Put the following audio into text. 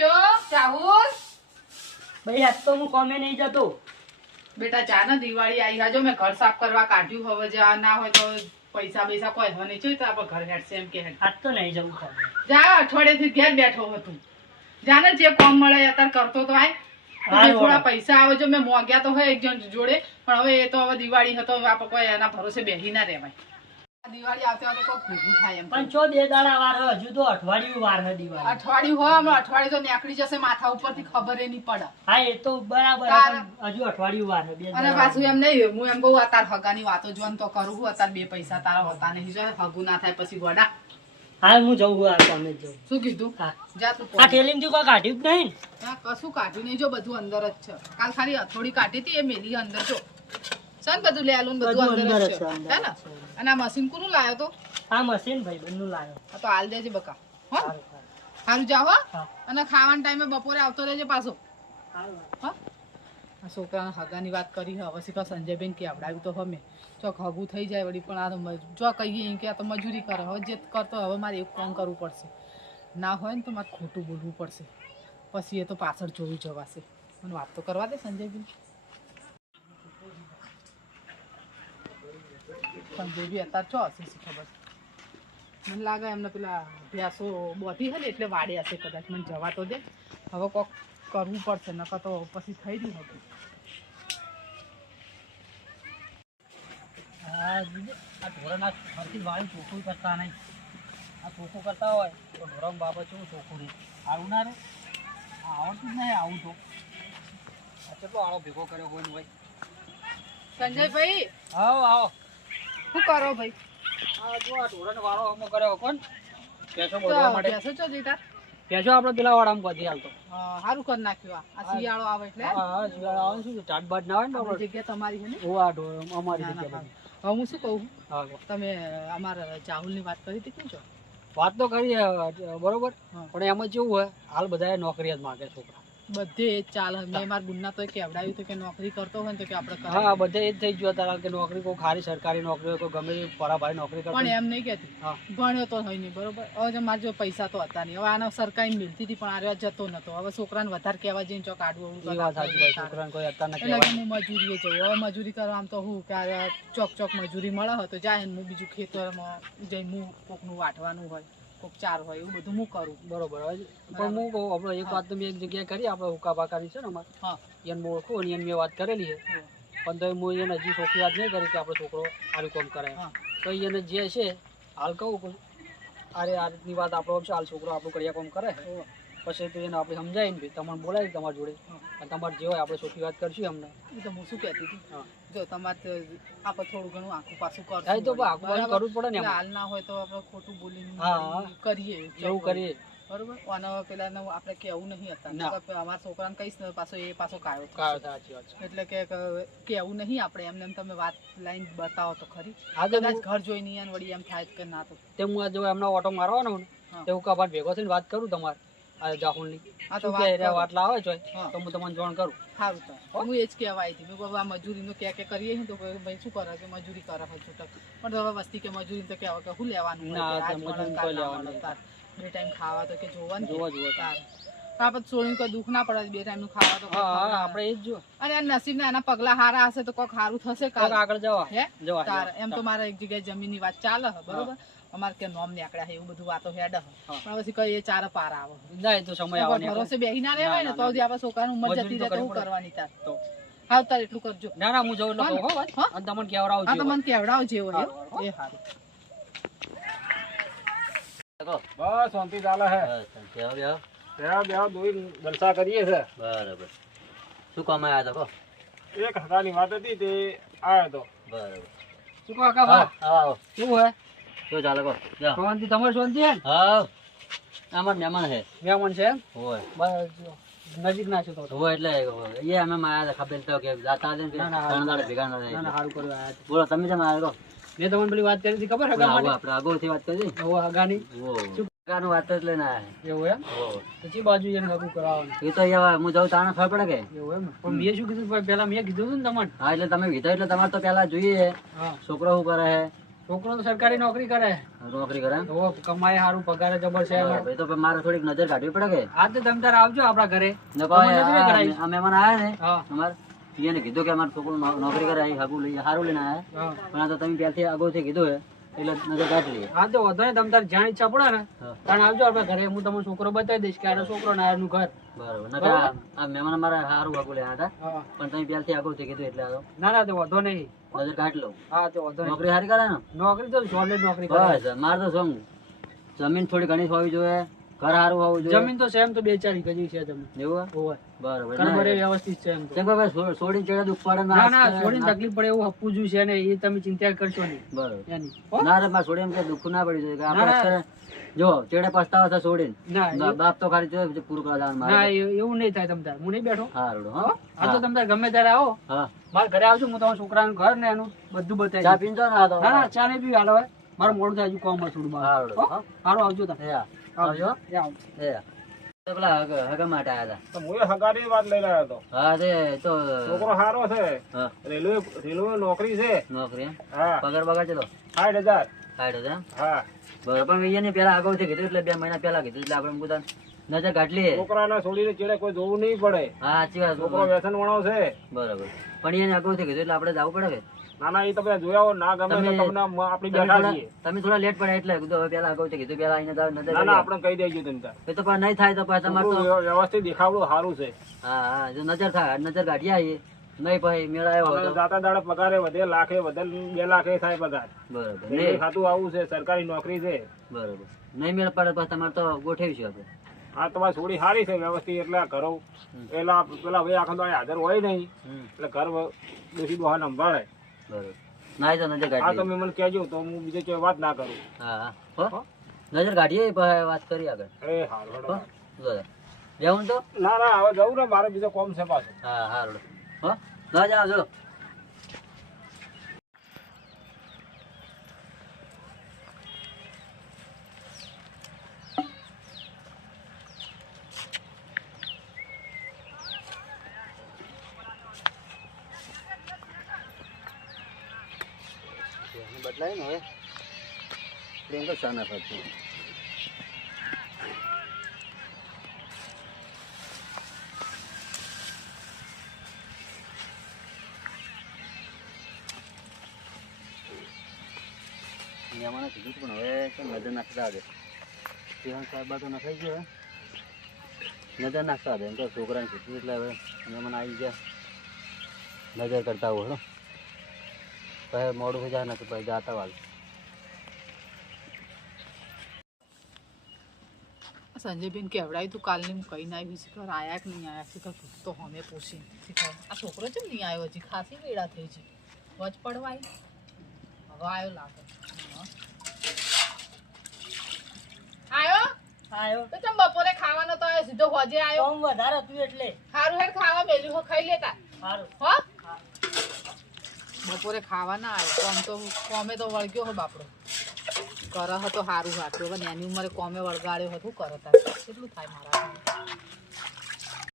જો ચાહુલ ભાઈ આજ તો હું કોમે નહીં જતો. બેટા જા ને દિવાળી આવી હાજો મેં ઘર સાફ કરવા કાઢ્યું હવે જા ના હોય તો પૈસા કોઈ હની જોઈ તો આપણે ઘર હેડશે એમ કે હેડ આજ તો નહીં જવું કોમે. જા અઠવાડિયેથી ઘેર બેઠો હતું જા ને જે કોમ મળે અત્યારે કરતો તો આય થોડા પૈસા આવે જો મેં મોગ્યા તો હોય એક જણ જોડે પણ હવે એ તો હવે દિવાળી હતો હવે આપણે કોઈ એના ભરોસે બેસી ના રહેવાય. દિવાળી આવતી આવતી કોઈ ભેગું થાય એમ પણ છો 2 દાડા વાર હે, હજુ તો અઠવાડિયું વાર હે દિવાળી. અઠવાડિયું હોય હમણાં અઠવાડિયું તો નીકળી જશે માથા ઉપરથી ખબર નહીં પડે. હા એ તો બરાબર હે, પણ હજુ અઠવાડિયું વાર હે. 2 અને પાછું એમ નહીં હું એમ કહું અત્યારે હગાની વાતો જોન તો કરું હું અત્યારે બે પૈસા તારા હોતા નહીં જો હગું ના થાય પછી ગોડા. હા હું જઉં આ કોમે જ જઉં. શું કીધું? હા જા તું આ થેલીમાંથી કોઈ કાઢ્યું જ નહીં. હા કશું કાઢ્યું નહીં જો બધું અંદર જ છે. કાલ ખાલી હથોડી કાઢી હતી એ મેલી અંદર જો સન બધું લેલું બધું અંદર જ છે હે ને. અને આ મશીન કોનું લાયો તો? આ મશીન ભાઈ બંનું લાયો. આ તો હાલ દેજે બકા હો સારું જાવ અને ખાવાના ટાઈમે બપોરે આવતો રહેજે પાછો હા. આ છોકરાના હગાની વાત કરી હવે શીખા સંજયબેન કે આવડાવ્યું તો અમે ચોક હગું થઈ જાય વળી પણ આ તો જો કહીએ કે આ તો મજૂરી કરે હવે જે કરતો હવે મારે એક કામ કરવું પડશે ના હોય ને તો મારે ખોટું બોલવું પડશે પછી એ તો પાછળ જોવું જવાશે. મને વાત તો કરવા દે સંજયબેન. સંજયબી અત્યારે ચો હશે શી ખબર મને લાગે એમને પેલા ભેંસો બોધી હે ને એટલે વાડે હશે કદાચ મને જવા તો દે હવે કોક કરવું પડશે નકર તો પછી થઈ રહ્યું હતું. આ ઢોરાના ફરતી વાળી ચોખ્ખું કરતા નહીં. આ ચોખ્ખું કરતા હોય તો ઢોરામાં બાબત કેવું ચોખ્ખું રહે. આવું ના રહે આવડતું જ નહીં આવું તો. આ કેટલો આળો ભેગો કર્યો કોઈ હોય. સંજયભાઈ આવો આવો શું કરો ભાઈ? આ જો આ ઢોરાનો વાળો અમો કર્યો કોણ પેસો બોલવા માટે. ભેંસો ચો જીતા પેસો આપણે પેલા વાળામાં બધી હાલતો. સારું કરી નાખ્યું આ શિયાળો આવે એટલે હા શિયાળો આવે શું ચાટ બાટ ના હોય ને આપણી જગ્યા તમારી છે ને. ઓ આ ઢોર અમારી જગ્યા બધી. હવે હું શું કહું હા તમે અમારા ચાહુલની વાત કરી હતી કેમ છો? વાત તો કરીએ બરોબર હા. પણ એમાં કેવું હોય હાલ બધા નોકરી જ માગે છોકરા. બધે એ જ ચાલે. મેં મારા ગુન્ના તો કેવડાવ્યું હતું કે નોકરી કરતો હોય ને તો કે આપણે હા બધે એ જ થઈ ગયું તારા કે નોકરી કોઈ ખારી સરકારી નોકરી હોય કોઈ ગમે તે પરાભારી નોકરી કરતો પણ એમ નહીં કહેતી હા. ભણ્યો તો હોય નહીં બરોબર. હવે જો મારા જો પૈસા તો હતા નહીં હવે આનો સરકારી મિલતી હતી પણ આ જતો નતો. હવે છોકરાને વધારે કહેવા જઈને ચોક આડવું એ વાત સાચી ભાઈ છોકરાને કોઈ અત્યારના એટલે કહેવાય. હું મજૂરીએ જવું. હવે મજૂરી કરવા આમ તો હું કે આ ચોક મજૂરી મળે હોય તો જાય ને હું બીજું ખેતરમાં જઈને હું કોકનું વાટવાનું હોય કોક ચાર હોય એવું બધું હું કરું બરોબર હવે પણ હું કહું આપણે એક વાત તો મેં એક જગ્યાએ કરી આપણે હુકા બાકાની છે ને અમારે હા એને હું ઓળખું અને એને મેં વાત કરેલી છે પણ તો હું એને હજી છોકરી વાત નહીં કરી કે આપણો છોકરો આરું કામ કરે. હા તો એને જે છે હાલ કહું અરે આ રીતની વાત આપણો છે હાલ છોકરો આપણું કરિયા કામ કરે પછી તો એને આપણે સમજાવીને ભાઈ તમને બોલાવી તમારી જોડે અને તમારે જે હોય આપણે છોકરી વાત કરશું અમને. એ તો હું શું કહેતી હતી હા જો તમારે આપણે થોડું ઘણું આખું પાછું થાય તો કરશું આખું બાજુ કરવું જ પડે ને એમાં. હાલ ના હોય તો આપણે ખોટું બોલીને હા. કરીએ એવું કરીએ બરોબર. અને પેલા આપણે કેવું નહીં ના. હતા અમારા છોકરાને કહીશ ને પાછો એ પાછો કાયો થશે. કાયો સાચી વાત છે. એટલે કે કેવું નહીં આપણે એમને એમ તમે વાત લાઈન બતાવો તો ખરી. હા તો કદાચ ઘર જોઈને યાર વળી એમ થાય કે ના તો તે હું આ જો એમનો ઓટો મારવાનો ને હા. તે હું કાબાર ભેગો થઈને વાત કરું તમારે આ જાહુલની હા તો શું વાત કે કરો. વાટલા આવે છે હા. તો હું તમને જોણ કરું. સારું તો હું એ જ કહેવા આવી હતી મેં બાબા મજૂરીનું કે કરીએ ને તો ભાઈ શું કરે કે મજૂરી કરે છે છૂટક પણ તો હવે વસ્તી કે મજૂરી તો કહેવાય કે શું લેવાનું હોય ના, કે આજ તો મજૂરી મળે, કોઈ કાલ ના લેવાનું મળે, તાર બે ટાઈમ ખાવા તો કે જોવાનું જોવા જોવા તાર આપણે છોડીને કોઈ દુઃખ ના પડે બે ટાઈમ નું ખાવા તો કોઈ હા હા ખવડાવે. આપણે એ જ જો અને આ નસીબના એના પગલા હારા હશે તો કોક હારું થશે કાલ. કોક આગળ જવા હે જવા તાર એમ તો મારે એક જગ્યાએ જમીનની વાત ચાલે છે બરોબર અમારે કે નોમ નીકળ્યા છે એવું બધું વાતો હેડ છે હા. પણ પછી કઈ એ ચાર પાર આવે જાય તો સમય આવવાની ભરોસે બેહી ના રહેવાય ને ના, તો ના, સુધી આપણે છોકરાનું ઉંમર મજૂરી જતી રહે તો તો શું કરવી પડે. કરવાની તાર તો હા તાર એટલું કરજો. ના ના હું જઉં એટલે કહું હો હા. ભાઈ અને તમને કેવડાવું હા તો છું મને કેવડાવ જેવો હા, હા. એ સારું. બસ શાંતિ ચાલે હે બેહો બેહો દોઈ જલસા કરીએ છે. બરાબર શું કામ આવ્યા હતા એક હગાની વાત હતી તે આવ્યો તો. બરાબર શું કહો કાકા આવો શું હે શું ચાલે કહો જાઓ શાંતિ તમારે શાંતિ હે ને હા અમાર મહેમાન છે મહેમાન છે એમ હોય બસ જો, નજીક ના છે તો હોય એટલે એ અમે આવ્યા હતા ખબર તો કે જાતા હતા ને ના, ના, ત્રણ દાડે ભેગા ના ના થાય ના સારું કર્યું આયા તો. બોલો તમે કેમ આવ્યા કહો મેં તમને પેલી વાત કરી હતી ખબર હગા માટે આપણે આગળથી વાત કરી હવે હગાની શું પ્રકારનું વાત જ લઈને આવ્યા એવું એમ હો તો ચી બાજુ એને હગું કરાવવાનું એ તો અહીંયા હું જાઉં તાણે ખબર પડે કે એવું એમ પણ મેં શું કીધું પેલા મેં કીધું હતું ને તમને હા એટલે તમે કીધા એટલે તમારે તો પેલા જોઈએ હા છોકરો શું કરે છે છોકરો તો સરકારી નોકરી કરે, નોકરી કરે એમ? તો કમાય સારું, પગારે જબર છે. બરાબર. એ તો પછી મારે થોડીક નજર કાઢવી પડે કે આ તો તમે તારે આવજો આપણા ઘરે. ને તમે કોઈ નજરે કરાવીશ. આ મહેમાન આયા ને હા અમારે એને કીધું કે અમારે છોકરું નોકરી કરે અહીં હાગું લઈ સારું લઈને આયા હા પણ આ તો તમે પહેલથી અગાઉથી કીધું હે એટલે નજર કાઢી લઈએ. હા તો વધો ને તમે તારે જ્યાં ઈચ્છા પડે ને હા. ત્યાં આવજો આપણા ઘરે. હું તમને છોકરો બતાવી દઈશ કે આ છોકરો ને આનું ઘર. બરાબર. નકર આ મહેમાન અમારે સારું હાગું લઈને આવ્યા હતા હા પણ તમે પહેલથી અગાઉથી કીધું એટલે આ તો ના ના તો વધો નહીં. નજર કાઢી લઉં. હા તો વધો નહીં. નોકરી સારી કરે ને? નોકરી તો સોલિડ નોકરી કરે. બસ મારે તો શું જમીન થોડી ઘણી હોવી જોઈએ, ઘર સારું હોવું જોઈએ. જમીન તો સેમ તો 2-4 વીઘા જેવી છે જમીન. એવું હે? હોય બરાબર. કરબરે ના, વ્યવસ્થિત છે એમ તો. કેમ કે ભાઈ છોડીને ચડે દુઃખ પડે ના ના છોડીને તકલીફ પડે એવું હપ્પું જોયું છે ને એ તમે ચિંતા કરશો નહીં બરાબર. એની. હો? ના રે મારે છોડી એમ કે દુઃખ ના પડી જોઈએ કે ના, ના. આપણે જો ચેડે પસ્તાવા છે છોડીને ના બાપ તો ખાલી જોઈએ પૂરું કરવા જવાનું ના મારે. એવું નહીં થાય. તમ તાર હું નહીં બેઠો. હારું હો? હા આ તો તમ તાર ગમે ત્યારે આવો હા. મારા ઘરે આવજો. હું તમારા છોકરાનું ઘર ને એનું બધું બતાવી ચા દઈશ. પીને જાઓ ને આ તો. ના ના ચા ને બી હાલો હોય. મારું મોડું થાય હજુ કોમ થોડું બહાર. હારું હો? હા. હારું આવજો તમે. એ હા. આવજો. એ આવો. એ હા. તો પેલા હગા માટે આવ્યા તો હું એ હગાની વાત લઈ રહ્યો હતો. હતા. હા તે તો છોકરો સારો છે, હા રેલવે નોકરી છે. નોકરી એમ? હા, પગાર બગાર ચલો 60,000. 60,000 એમ? હા, બરાબર. પણ એને પેલા અગાઉથી કીધું એટલે 2 મહિના પેલા કીધું એટલે આપણે બધા નજર કાઢી લઈએ. છોકરાને છોડીને ચેડે કોઈ જોવું નહીં પડે. હા સાચી વાત. છોકરો વ્યસન વાળો છે. બરાબર. પણ એને અગાઉથી કીધું એટલે આપણે જવું પડે કે ના ના, એ તમે જોયા હો, ના ગમે તો તમે- તમને આપણી બેઠા છીએ. તમે થોડા લેટ પડે એટલે કીધું હવે પેલા અગાઉથી કીધું પેલા આઈને નજર ના કાઢી ના, લો. આપણે કહી દેજો તમે તાર. એ તો પણ નહીં થાય તો પછી તમારે તો છોકરું વ્યવસ્થિત દેખાવડું સારું છે. હા હા જો નજર થાય નજર કાઢી આવીએ નહીં પછી મેળા આવ્યો અને તો જાતા દાડે પગારે વધે લાખે વધે 2 લાખે થાય પગાર. બરાબર. રેલવે નહીં ખાતું આવું છે, સરકારી નોકરી છે. બરાબર. નહીં મેળ પડે પછી તમારે તો ગોઠવીશું આપણે. હા, તમારી છોડી સારી છે વ્યવસ્થિત. એટલે આ ઘરો પેલા ભાઈ આખો દાડે હાજર હોય નહીં એટલે ઘર બેસી બહાર સંભાળે. બરાબર. ના તો નજર હા, કાઢી તમે મને કહેજો તો હું બીજે કોઈ વાત ના કરું. હા હા હો નજર કાઢીએ પછી વાત કરી આગળ. એ હારું હો હેડો. જો જવું તો ના ના, હવે જવું ને, મારે બીજો કોમ છે પાછો. હા હારું હો ના જાઓ જો. બદલાય ને હવે પ્રિયંકા શાના થતું મહેમાને કીધું હતું પણ હવે કેમ નજર નાખતા દે પ્રિયંકા સાહેબ તો નખાઈ ગયો નજર નાખતા દે એમ તો છોકરાને કીધું એટલે હવે મહેમાન આવી ગયા નજર કરતા હોય પછી મોડું થઈ જાય નથી પછી જાતા વાળ સંજયબેન કેવડાવી તું કાલની હું કહીને આવી શીખર આયા કે નહીં આયા શીખર તો અમે પૂછી શીખર આ છોકરો કેમ નહીં આવ્યો હજી ખાસી વેળા થઈ છે વચ પડવા આવી હવે આવ્યો લાગે આવ્યો આયો તો તમે બપોરે ખાવાનો તો આવ્યો સીધો હોજે આવ્યો કોમ વધારે હતું એટલે. સારું હેડ ખાવા મેલ્યું હો ખાઈ લેતા સારું. હો બપોરે ખાવા ના આવ્યો કોમે તો વળગ્યો હો બાપડો કરે હતો સારું હાથું હવે નાની ઉંમરે કોમે વળગાડ્યો હતું કરે તાર કેટલું થાય મારા